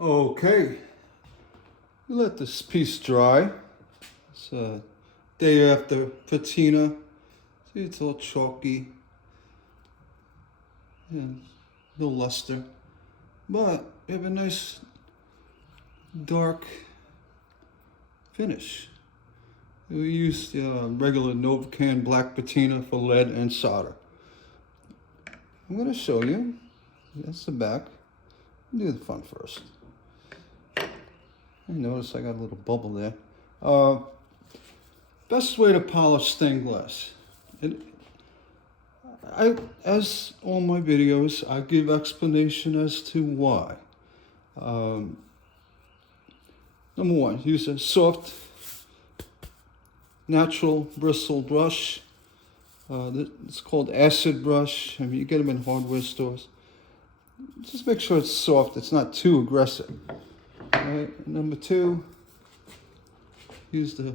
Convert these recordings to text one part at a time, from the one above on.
Okay, we let this piece dry. It's a day after patina. See, it's all chalky and no luster, but we have a nice dark finish. We used regular Novocan black patina for lead and solder. I'm going to show you. That's the back. Do the front first. I notice I got a little bubble there. Best way to polish stained glass. As all my videos, I give explanation as to why. Number one, use a soft, natural bristle brush. It's called acid brush. I mean, you get them in hardware stores. Just make sure it's soft. It's not too aggressive. All right. Number two, use the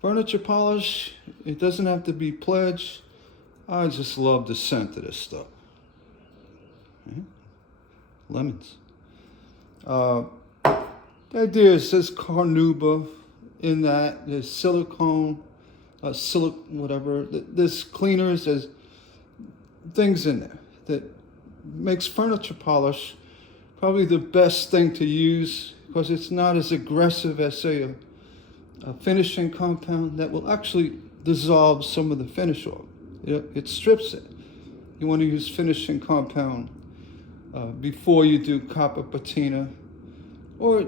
furniture polish. It doesn't have to be pledge. I just love the scent of this stuff. Okay. Lemons. The idea is there's carnauba in that. There's silicone, whatever. There's cleaners. There's things in there that makes furniture polish probably the best thing to use because it's not as aggressive as, say, a finishing compound that will actually dissolve some of the finish off. It strips it. You want to use finishing compound before you do copper patina. Or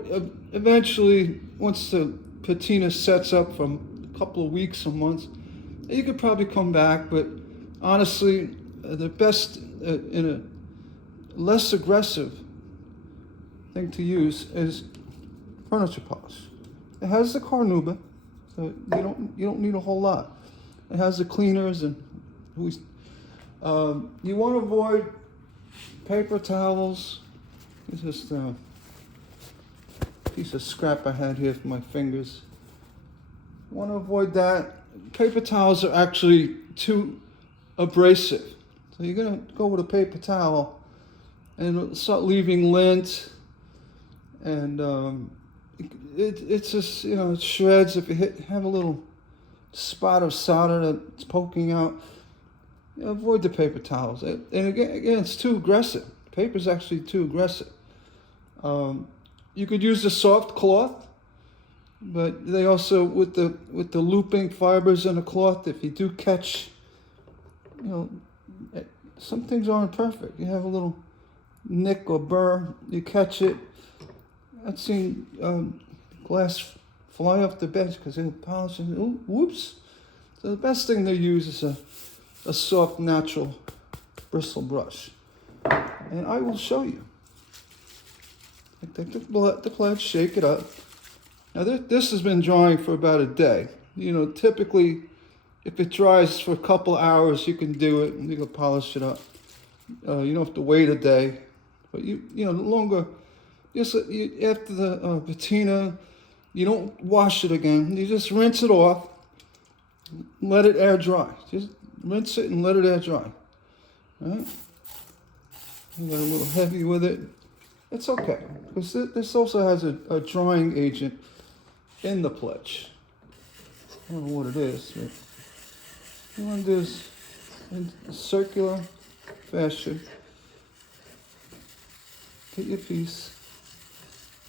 eventually, once the patina sets up from a couple of weeks or months, you could probably come back, but honestly, the best in a less aggressive thing to use is furniture polish. It has the carnauba, so you don't need a whole lot. It has the cleaners, and you want to avoid paper towels. It's just a piece of scrap I had here for my fingers. You want to avoid that. Paper towels are actually too abrasive, so you're gonna go with a paper towel, and it'll start leaving lint, and it's just, it shreds. If you have a little spot of solder that's poking out, avoid the paper towels. And again, it's too aggressive. Paper's actually too aggressive. You could use a soft cloth, but they also, with the looping fibers in the cloth, if you do catch, some things aren't perfect. You have a little nick or burr, you catch it. I've seen glass fly off the bench because they're polishing. Oh, whoops! So the best thing to use is a soft, natural bristle brush, and I will show you. Take the pledge, shake it up. Now this has been drying for about a day. Typically, if it dries for a couple hours, you can do it and you can polish it up. You don't have to wait a day, but the longer. Just after the patina, you don't wash it again. You just rinse it off, let it air dry. Just rinse it and let it air dry. All right? You got a little heavy with it. It's okay, because this also has a drying agent in the pledge. I don't know what it is, but you want to do this in a circular fashion. Get your piece.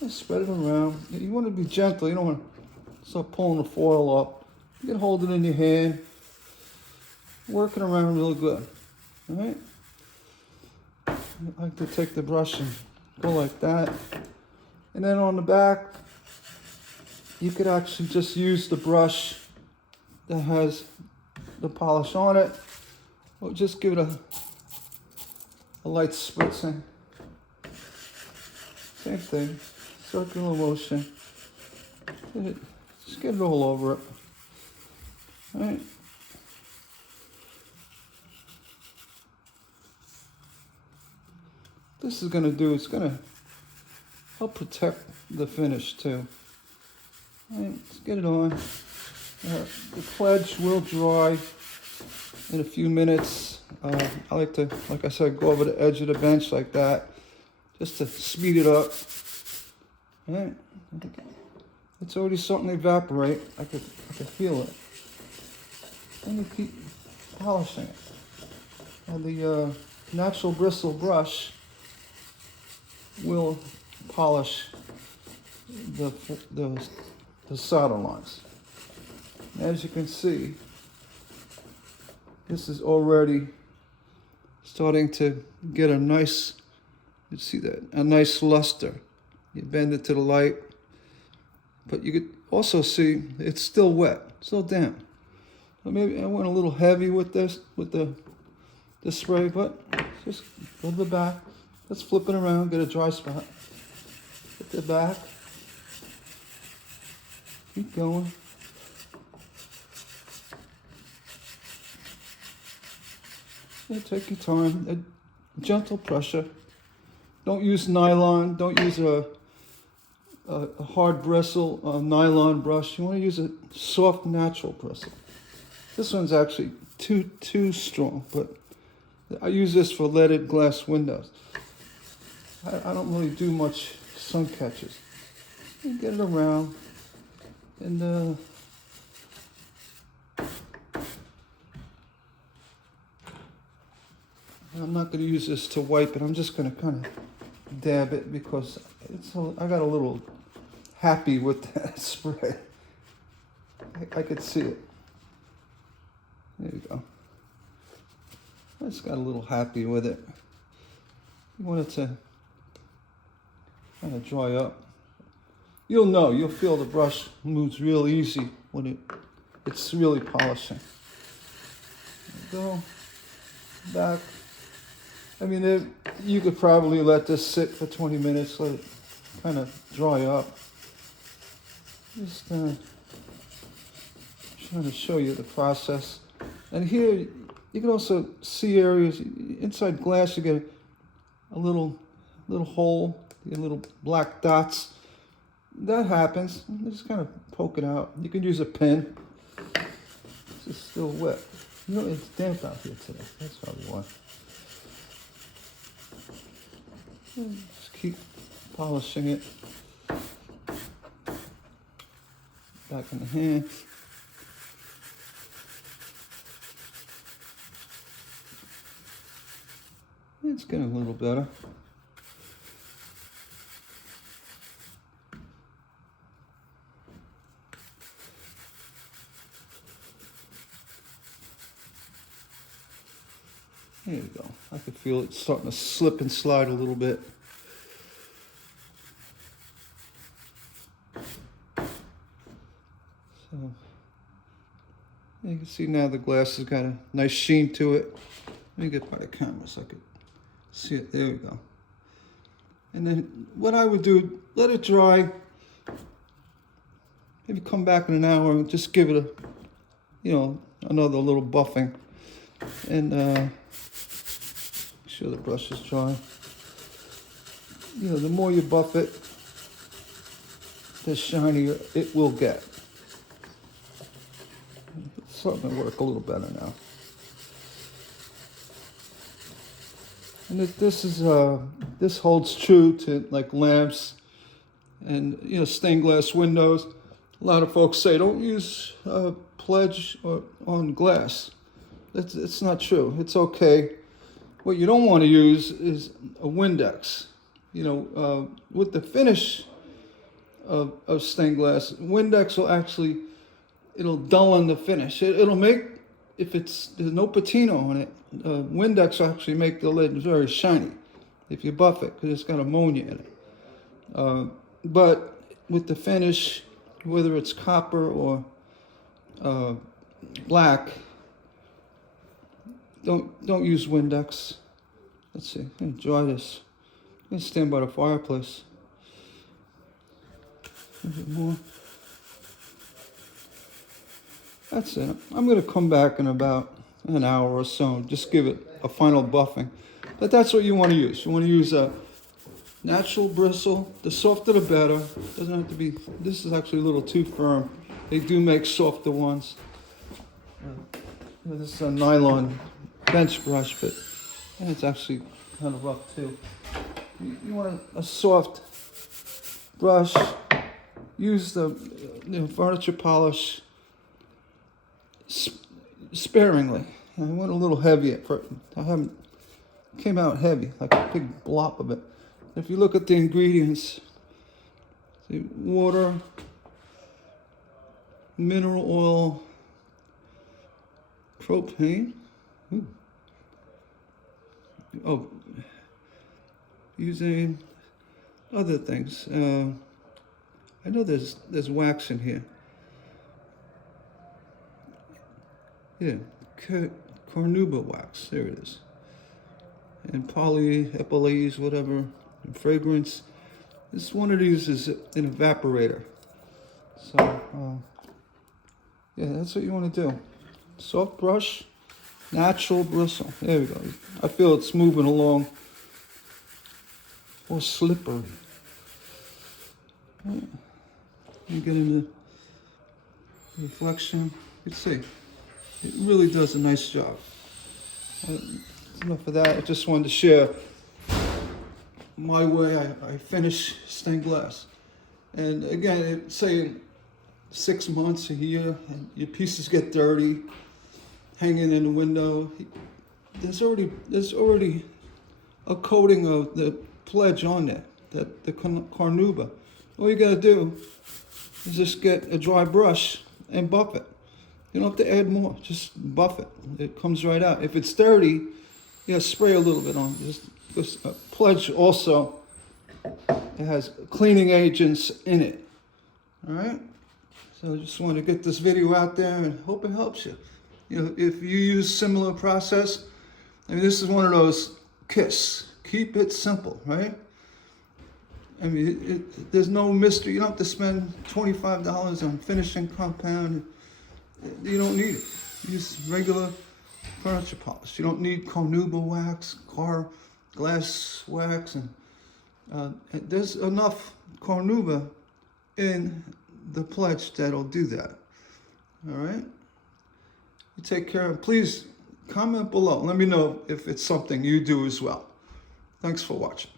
And spread it around. You want to be gentle. You don't want to start pulling the foil up. You can hold it in your hand. Working around real good. All right? I like to take the brush and go like that. And then on the back, you could actually just use the brush that has the polish on it. Or just give it a light spritzing. Same thing. Circular motion. Just get it all over it. All right. This is going to do, it's going to help protect the finish too. All right, let's get it on. The pledge will dry in a few minutes. I like to, like I said, go over the edge of the bench like that. just to speed it up. All right, it's already starting to evaporate. I could feel it. And you keep polishing it. And the natural bristle brush will polish the solder lines. As you can see, this is already starting to get a nice, you see that, a nice luster. You bend it to the light, but you could also see it's still wet, still damp. So maybe I went a little heavy with this, with the spray, but just go to the back. Let's flip it around, get a dry spot. Hit the back. Keep going. Yeah, take your time. A gentle pressure. Don't use nylon. Don't use a hard bristle nylon brush. You want to use a soft, natural bristle. This one's actually too strong, but I use this for leaded glass windows. I don't really do much sun catches. You get it around, and I'm not going to use this to wipe it. I'm just going to kind of dab it because I got a little happy with that spray. I could see it. There you go. I just got a little happy with it. You want it to kind of dry up. You'll feel the brush moves real easy when it's really polishing. There you go. Back. I mean, you could probably let this sit for 20 minutes, let it kind of dry up. Just trying to show you the process. And here, you can also see areas, inside glass you get a little hole, you get little black dots. That happens, just kind of poke it out. You can use a pin. This is still wet. You know, it's damp out here today, that's probably why. Just keep polishing it. Back in the hand. It's getting a little better. There you go. I can feel it starting to slip and slide a little bit. So you can see now the glass has got a nice sheen to it. Let me get by the camera so I could see it. There we go. And then what I would do, let it dry. Maybe come back in an hour and just give it another little buffing. And make sure the brush is dry. The more you buff it, the shinier it will get. It's starting to work a little better now. And this holds true to like lamps and stained glass windows. A lot of folks say don't use pledge on glass. It's not true. It's okay. What you don't want to use is a Windex. With the finish of stained glass, Windex will it'll dull the finish. It'll make, if there's no patina on it, Windex will actually make the lid very shiny if you buff it because it's got ammonia in it. But with the finish, whether it's copper or black, don't use Windex. Let's see, I'm gonna dry this. I'm gonna stand by the fireplace. A bit more. That's it. I'm gonna come back in about an hour or so and just give it a final buffing. But that's what you want to use. You want to use a natural bristle. The softer the better. Doesn't have to be. This is actually a little too firm. They do make softer ones. This is a nylon bench brush, but it's actually kind of rough too. You want a soft brush. Use the furniture polish sparingly. I went a little heavy at first. Came out heavy, like a big blob of it. If you look at the ingredients, see, water, mineral oil, propane. Ooh. Oh, using other things. I know there's wax in here. Yeah, carnauba wax. There it is. And polyethylene, whatever. And fragrance. This one of these is an evaporator. So, yeah, that's what you want to do. Soft brush, natural bristle. There we go. I feel it's moving along. Or slippery. Right. You get into reflection. You can see it really does a nice job. Enough of that. I just wanted to share my way I finish stained glass. And again, say 6 months, a year, and your pieces get dirty, hanging in the window. There's already a coating of the pledge on there, the carnauba. All you gotta do is just get a dry brush and buff it. You don't have to add more, just buff it. It comes right out. If it's dirty, spray a little bit on it. Just pledge also, it has cleaning agents in it. All right? So I just want to get this video out there and hope it helps you. If you use similar process, this is one of those kits. Keep it simple, right? There's no mystery. You don't have to spend $25 on finishing compound. You don't need it. Use regular furniture polish. You don't need carnauba wax, glass wax, and there's enough carnauba in the pledge that'll do that. All right? You take care. Please comment below. Let me know if it's something you do as well. Thanks for watching.